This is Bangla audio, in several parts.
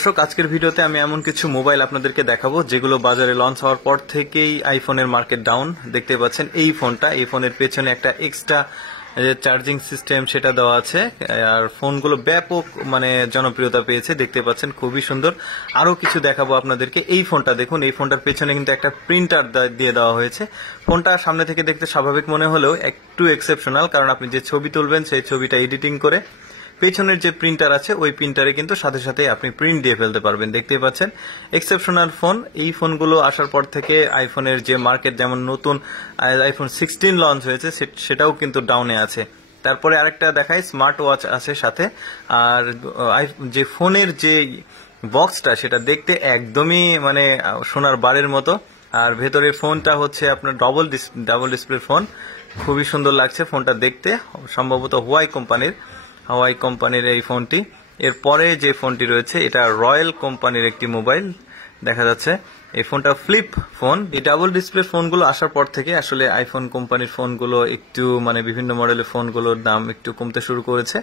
দর্শক, আজকের ভিডিওতে আমি এমন কিছু মোবাইল আপনাদেরকে দেখাবো যেগুলো বাজারে লঞ্চ হওয়ার পর থেকেই আইফোনের মার্কেট ডাউন। দেখতে পাচ্ছেন এই ফোনের পেছনে একটা এক্সট্রা চার্জিং সিস্টেম সেটা দেওয়া আছে, আর ফোনগুলো ব্যাপক জনপ্রিয়তা পেয়েছে। দেখতে পাচ্ছেন খুবই সুন্দর। আরো কিছু দেখাবো আপনাদেরকে। এই ফোনটা দেখুন, এই ফোনটার পেছনে কিন্তু একটা প্রিন্টার দিয়ে দেওয়া হয়েছে। ফোনটা সামনে থেকে দেখতে স্বাভাবিক মনে হলেও একটু এক্সেপশনাল, কারণ আপনি যে ছবি তুলবেন সেই ছবিটা এডিটিং করে পেছনের যে প্রিন্টার আছে ওই প্রিন্টারে কিন্তু সাথে সাথে আপনি প্রিন্ট দিয়ে ফেলতে পারবেন। দেখতে পাচ্ছেন এক্সেপশনাল ফোন। এই ফোনগুলো আসার পর থেকে আইফোনের যে মার্কেট, যেমন নতুন আইফোন 16 লঞ্চ হয়েছে সেটাও কিন্তু ডাউনে আছে। তারপরে আরেকটা দেখাই, স্মার্ট ওয়াচ আছে সাথে। আর যে ফোনের যে বক্সটা সেটা দেখতে একদমই সোনার বারের মতো। আর ভেতরের ফোনটা হচ্ছে আপনার ডাবল ডিসপ্লে ফোন। খুবই সুন্দর লাগছে ফোনটা দেখতে। সম্ভবত হাওয়াই কোম্পানির এই ফোনটি। এরপরে যে ফোনটি রয়েছে এটা রয়্যাল কোম্পানির একটি মোবাইল দেখা যাচ্ছে। এই ফোনটা ফ্লিপ ফোন। এই ডাবল ডিসপ্লে ফোনগুলো আসার পর থেকে আসলে আইফোন কোম্পানির ফোনগুলো একটু বিভিন্ন মডেলের ফোনগুলোর দাম একটু কমতে শুরু করেছে,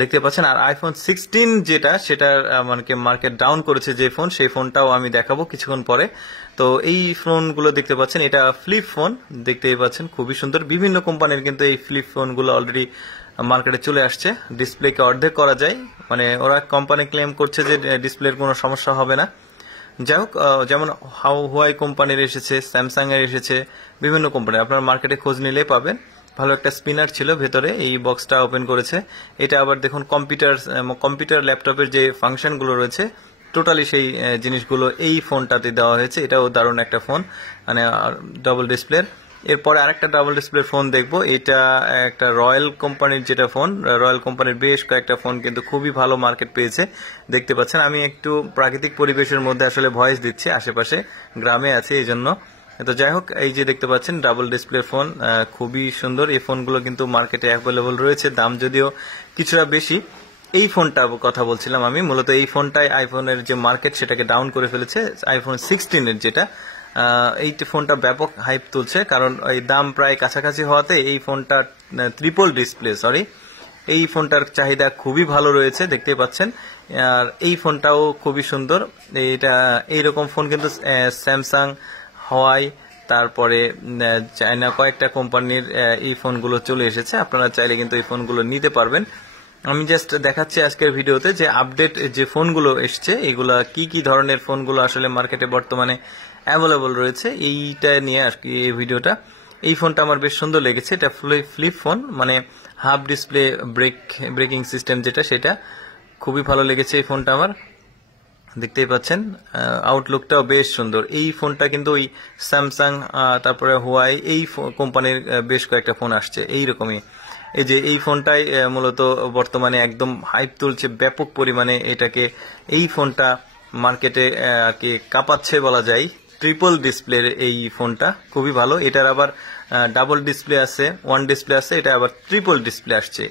দেখতে পাচ্ছেন। আর আইফোন 16 যেটা, সেটার মার্কেট ডাউন করেছে যে ফোন, সেই ফোনটাও আমি দেখাবো কিছুক্ষণ পরে। তো এই ফোনগুলো দেখতে পাচ্ছেন, এটা ফ্লিপ ফোন। দেখতেই পাচ্ছেন খুবই সুন্দর। বিভিন্ন কোম্পানির কিন্তু এই ফ্লিপ ফোনগুলো অলরেডি মার্কেটে চলে আসছে। ডিসপ্লেকে অর্ধেক করা যায়, ওরা কোম্পানি ক্লেম করছে যে ডিসপ্লের কোনো সমস্যা হবে না। যাই হোক, যেমন হুয়াই কোম্পানির এসেছে, স্যামসাং এর এসেছে, বিভিন্ন কোম্পানি আপনার মার্কেটে খোঁজ নিলেই পাবেন। ভালো একটা স্পিনার ছিল ভেতরে, এই বক্সটা ওপেন করেছে। এটা আবার দেখুন কম্পিউটার ল্যাপটপের যে ফাংশনগুলো রয়েছে টোটালি সেই জিনিসগুলো এই ফোনটাতে দেওয়া হয়েছে। এটাও দারুণ একটা ফোন, ডাবল ডিসপ্লের। এরপরে আরেকটা ডাবল ডিসপ্লে ফোন দেখবো। এটা একটা রয়্যাল কোম্পানির যেটা ফোন, রয়্যাল কোম্পানির বেশ কয়েকটা ফোন কিন্তু খুবই ভালো মার্কেট পেয়েছে। দেখতে পাচ্ছেন আমি একটু প্রাকৃতিক পরিবেশের মধ্যে আসলে ভয়েস দিচ্ছি, আশেপাশে গ্রামে আছে এই জন্য। তো যাই হোক, এই যে দেখতে পাচ্ছেন ডাবল ডিসপ্লে ফোন, খুবই সুন্দর। এই ফোনগুলো কিন্তু মার্কেটে অ্যাভেলেবল রয়েছে, দাম যদিও কিছুটা বেশি। এই ফোনটা কথা বলছিলাম আমি, মূলত এই ফোনটাই আইফোনের যে মার্কেট সেটাকে ডাউন করে ফেলেছে। আইফোন 16 এর যেটা, এই ফোনটা ব্যাপক হাইপ তুলছে, কারণ এই দাম প্রায় কাছাকাছি হওয়াতে এই ফোনটা ট্রিপল ডিসপ্লে এই ফোনটার চাহিদা খুবই ভালো রয়েছে, দেখতে পাচ্ছেন। আর এই ফোনটাও খুবই সুন্দর। এটা এইরকম ফোন কিন্তু স্যামসাং, হাওয়াই, তারপরে চায়না কয়েকটা কোম্পানির এই ফোনগুলো চলে এসেছে। আপনারা চাইলে কিন্তু এই ফোনগুলো নিতে পারবেন। আমি জাস্ট দেখাচ্ছি আজকের ভিডিওতে যে আপডেট যে ফোনগুলো এসছে, এগুলা কি কি ধরনের ফোনগুলো আসলে মার্কেটে বর্তমানে অ্যাভেলেবল রয়েছে, এইটা নিয়ে আর কি এই ভিডিওটা। এই ফোনটা আমার বেশ সুন্দর লেগেছে। এটা flip phone, half display braking system যেটা, সেটা খুবই ভালো লেগেছে এই ফোনটা আমার। দেখতেই পাচ্ছেন আউটলুকটাও বেশ সুন্দর। এই ফোনটা কিন্তু ওই স্যামসাং, তারপরে হুয়াই, এই কোম্পানির বেশ কয়েকটা ফোন আসছে এইরকমই। এই যে এই ফোনটাই মূলত বর্তমানে একদম হাইপ তুলছে ব্যাপক পরিমাণে। এই ফোনটা মার্কেটে আর কি কাঁপাচ্ছে বলা যায়। ট্রিপল ডিসপ্লের এই ফোনটা খুবই ভালো। এটার আবার ডাবল ডিসপ্লে আছে, ওয়ান ডিসপ্লে আছে, এটা আবার ট্রিপল ডিসপ্লে আসছে।